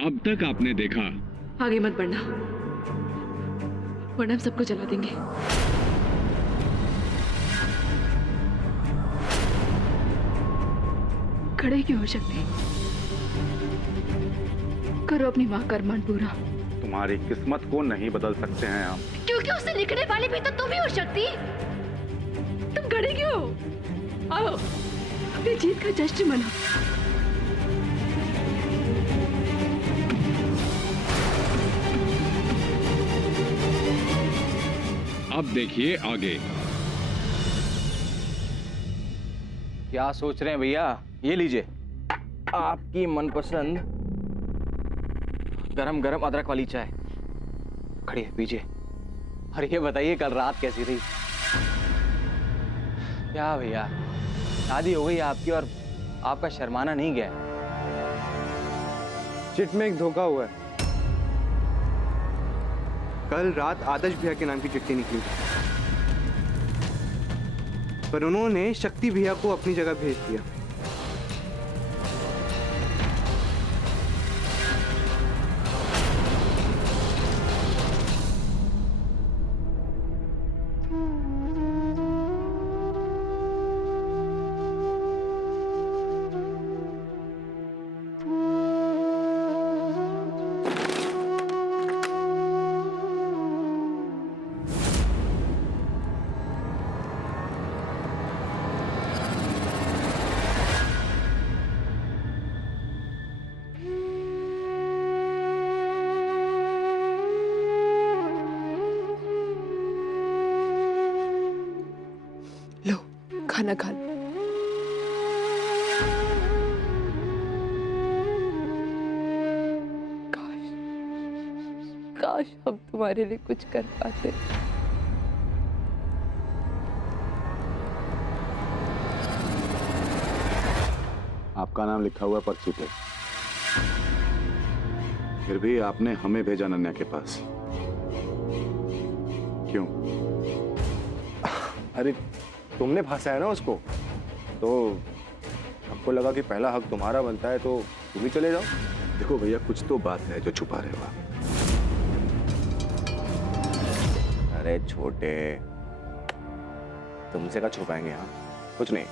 अब तक आपने देखा। आगे मत बढ़ना, वरना हम सबको जला देंगे। खड़े क्यों हो सकते? करो अपनी माँ का अरमान पूरा। तुम्हारी किस्मत को नहीं बदल सकते हैं हम, क्योंकि उसे लिखने वाली भी तो तुम ही हो शक्ति। तुम खड़े क्यों हो? आओ अपनी जीत का जश्न मनाओ। अब देखिए आगे। क्या सोच रहे हैं भैया? ये लीजिए आपकी मनपसंद गरम गरम अदरक वाली चाय। खड़ी है, पीजिए। और ये बताइए कल रात कैसी रही? क्या भैया, शादी हो गई आपकी और आपका शर्माना नहीं गया? चिट में एक धोखा हुआ है। कल रात आदर्श भैया के नाम की चिट्ठी निकली, पर उन्होंने शक्ति भैया को अपनी जगह भेज दिया। लो खाना खा लो। काश काश हम तुम्हारे लिए कुछ कर पाते। आपका नाम लिखा हुआ पर्ची पे, फिर भी आपने हमें भेजा अनन्या के पास। क्यों? अरे तुमने फंसाया ना उसको, तो हमको लगा कि पहला हक तुम्हारा बनता है, तो तुम ही चले जाओ। देखो भैया, कुछ तो बात है जो छुपा रहे हो आप। अरे छोटे, तुमसे क्या छुपाएंगे? हाँ कुछ नहीं।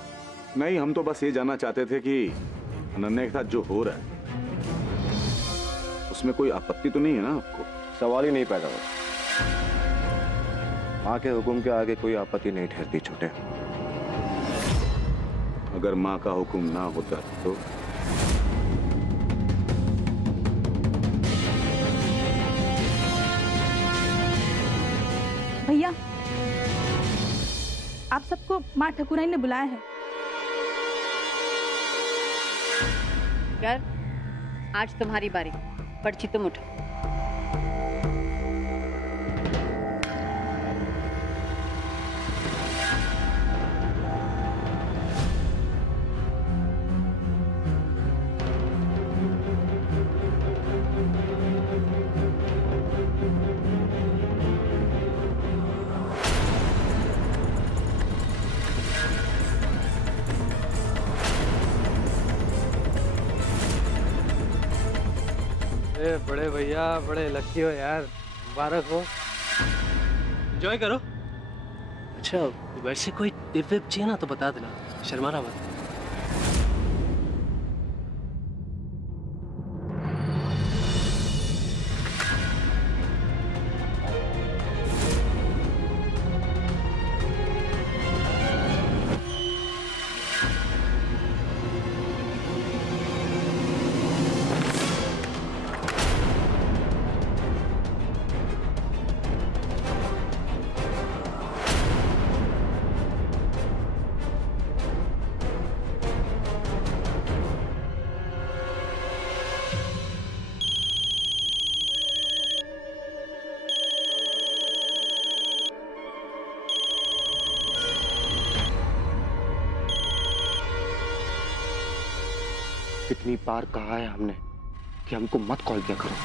नहीं, हम तो बस ये जानना चाहते थे कि अनन्या के साथ जो हो रहा है उसमें कोई आपत्ति तो नहीं है ना आपको? सवाल ही नहीं पैदा होता। माँ के हुक्म के आगे कोई आपत्ति नहीं ठहरती छोटे। अगर माँ का हुक्म ना होता तो? भैया, आप सबको माँ ठकुराइन ने बुलाया है। कर, आज तुम्हारी बारी। पर्ची तुम उठो। बड़े भैया बड़े लकी हो यार, मुबारक हो। एंजॉय करो। अच्छा, वैसे कोई टिप विप चाहिए ना तो बता देना, शर्माना मत। कितनी बार कहा है हमने कि हमको मत कॉल किया करो।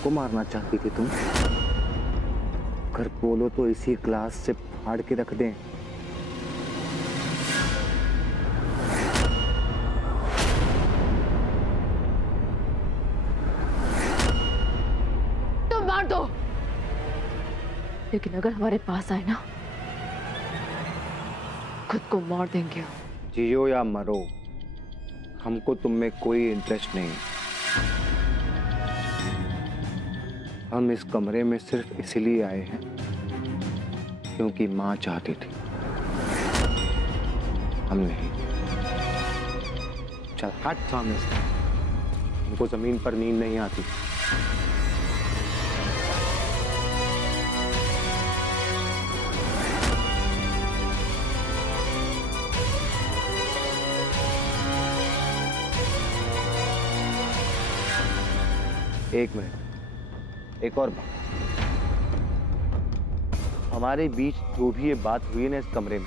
हमको मारना चाहती थी तुम? अगर बोलो तो इसी क्लास से फाड़ के रख दें। तो मार दो, लेकिन अगर हमारे पास आए ना, खुद को मार देंगे। जियो या मरो, हमको तुम में कोई इंटरेस्ट नहीं। हम इस कमरे में सिर्फ इसलिए आए हैं क्योंकि माँ चाहती थी, हम नहीं। चल हट सामने से, हमको जमीन पर नींद नहीं आती। एक मिनट, एक और बात। हमारे बीच जो भी ये बात हुई है ना इस कमरे में,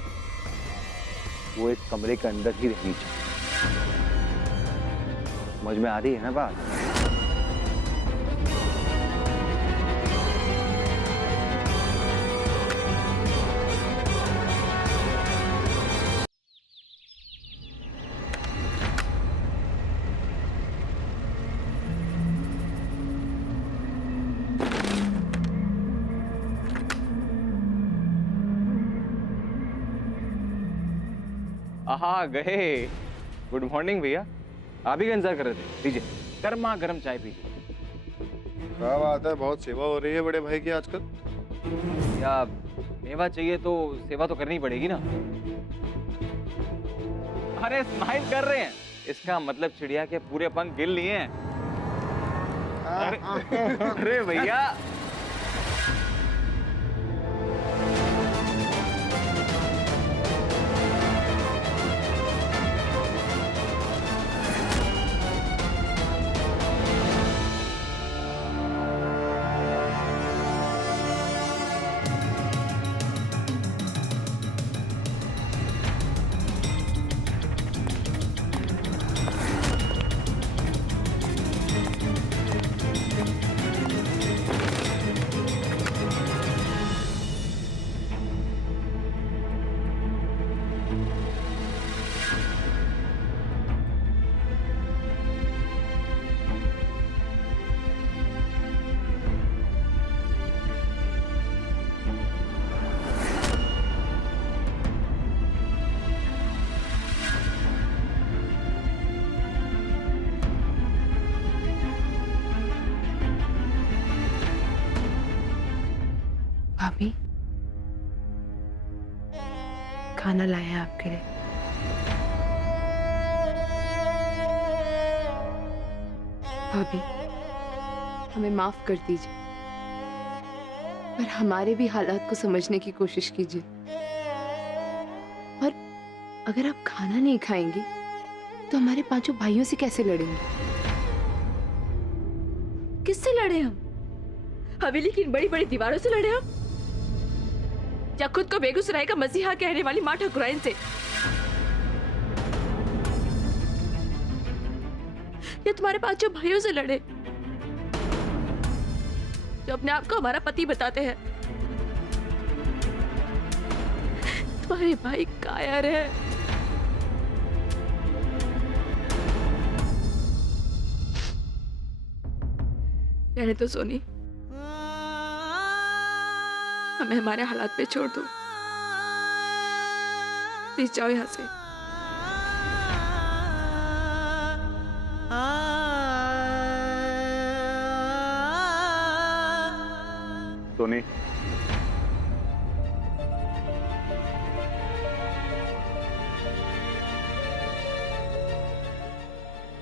वो इस कमरे के अंदर ही रहनी चाहिए। समझ में आ रही है ना बात? आहा गए। गुड मॉर्निंग भैया, आप ही का इंतजार कर रहे थे। लीजिए गर्मा गर्म चाय पीजिए। क्या बात है, बहुत सेवा हो रही है बड़े भाई की आजकल। या मेवा चाहिए तो सेवा तो करनी पड़ेगी ना। अरे स्माइल कर रहे हैं, इसका मतलब चिड़िया के पूरे पंख गिल लिए हैं। अरे भैया भाभी, खाना लाया है आपके लिए। भाभी, हमें माफ कर दीजिए, पर हमारे भी हालात को समझने की कोशिश कीजिए। और अगर आप खाना नहीं खाएंगी तो हमारे पांचों भाइयों से कैसे लड़ेंगे? किससे लड़े हम? हवेली की इन बड़ी बड़ी दीवारों से लड़े हम, या खुद को बेगूसराय का मसीहा कहने वाली माँ ठकुराइन से, या तुम्हारे पांचों भाइयों से लड़े जो अपने आप को हमारा पति बताते हैं? तुम्हारे भाई कायर है। रहने तो सोनी, हमें हमारे हालात पे छोड़ दो। प्लीज जाओ यहाँ से। सोनी,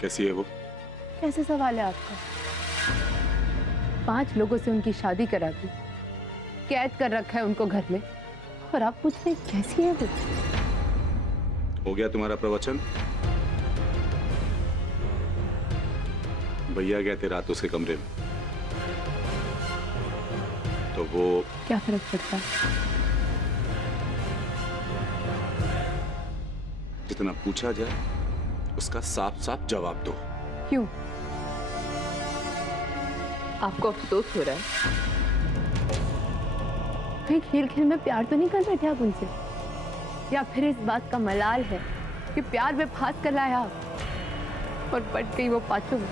कैसी है वो? कैसे सवाल है आपका? 5 लोगों से उनकी शादी करा दी, कैद कर रखा है उनको घर में, और आप पूछ रहे कैसी है वो? हो गया तुम्हारा प्रवचन? भैया गए थे रात उसके कमरे में, तो वो क्या फर्क पड़ता है? जितना पूछा जाए उसका साफ साफ जवाब दो। क्यों? आपको अफसोस हो रहा है? कहीं खेल खेल में प्यार तो नहीं कर बैठे आप उनसे, या फिर इस बात का मलाल है कि प्यार में फांस कर लाया आप और पट गई वो पाचों में।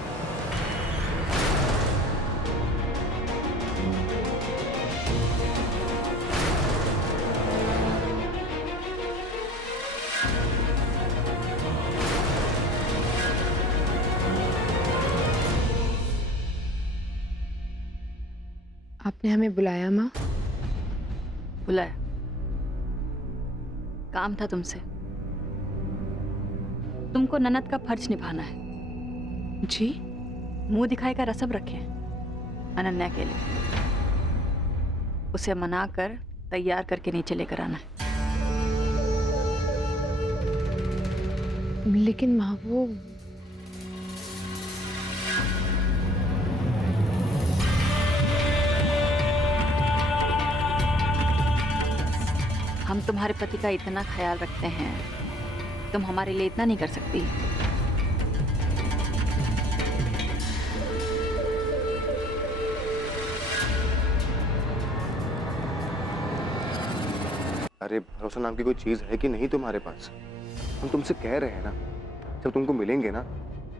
आपने हमें बुलाया माँ? बुलाया, काम था तुमसे। तुमको ननद का फर्ज निभाना है। जी? मुंह दिखाई का रसम रखे अनन्या के लिए। उसे मना कर तैयार करके नीचे लेकर आना है। लेकिन माँ वो हम तुम्हारे पति का इतना ख्याल रखते हैं, तुम हमारे लिए इतना नहीं कर सकती? अरे भरोसा नाम की कोई चीज है कि नहीं तुम्हारे पास? हम तुमसे कह रहे हैं ना, जब तुमको मिलेंगे ना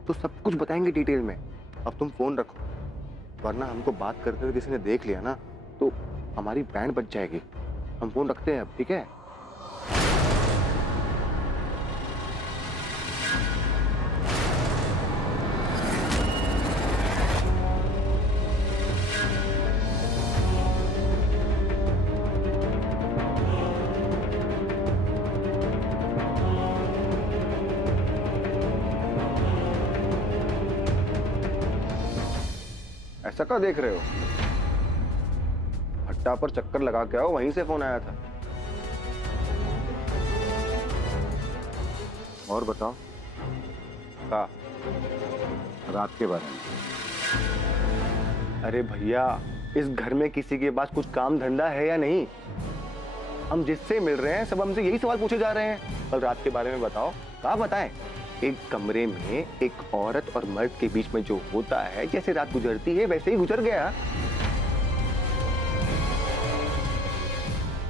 तो सब कुछ बताएंगे डिटेल में। अब तुम फोन रखो, वरना हमको बात करते हुए किसी ने देख लिया ना तो हमारी बैंड बच जाएगी। हम फोन रखते हैं अब, ठीक है? ऐसा क्या देख रहे हो? हट्टा पर चक्कर लगा के आओ, वहीं से फोन आया था। और बताओ का रात के बारे में? अरे भैया, इस घर में किसी के पास कुछ काम धंधा है या नहीं? हम जिससे मिल रहे हैं सब हमसे यही सवाल पूछे जा रहे हैं। कल रात के बारे में बताओ, क्या बताएं? एक कमरे में एक औरत और मर्द के बीच में जो होता है, जैसे रात गुजरती है वैसे ही गुजर गया।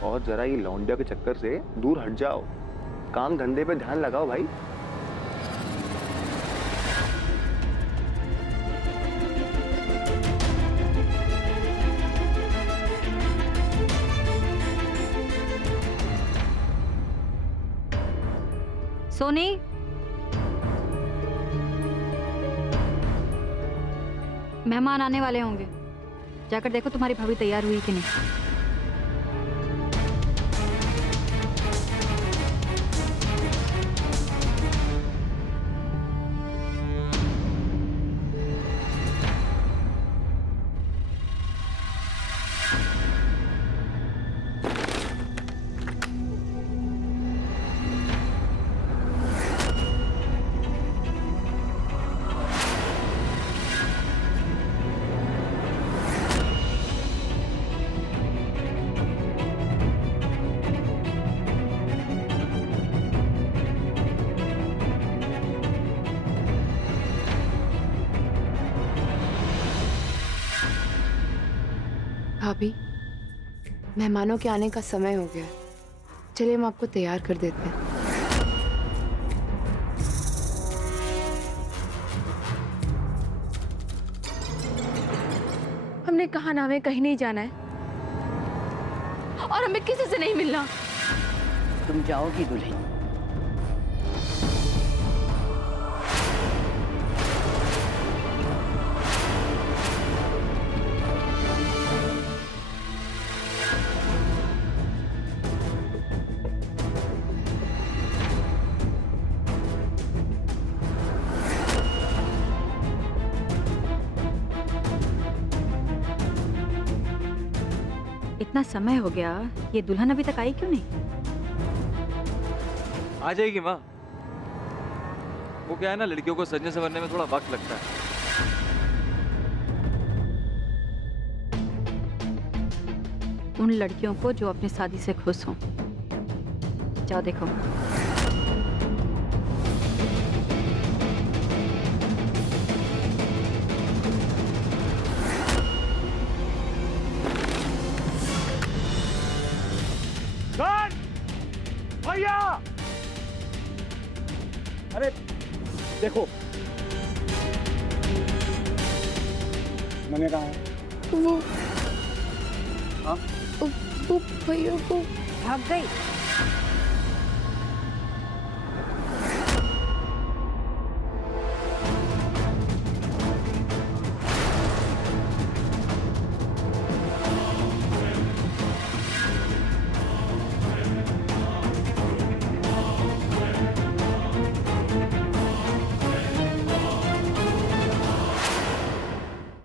और जरा ये लौंडिया के चक्कर से दूर हट जाओ, काम धंधे पे ध्यान लगाओ भाई। सोनी, मेहमान आने वाले होंगे, जाकर देखो तुम्हारी भाभी तैयार हुई कि नहीं। भाभी, मेहमानों के आने का समय हो गया है, चलिए हम आपको तैयार कर देते हैं। हमने कहा ना हमें कहीं नहीं जाना है और हमें किसी से नहीं मिलना। तुम जाओगी दुल्हन? इतना समय हो गया, ये दुल्हन अभी तक आई क्यों नहीं? आ जाएगी माँ। वो क्या है ना, लड़कियों को सजने संवरने में थोड़ा वक्त लगता है। उन लड़कियों को जो अपनी शादी से खुश हों। जाओ देखो। अरे देखो मैंने कहा है वो हाँ वो भैया को भाग गई।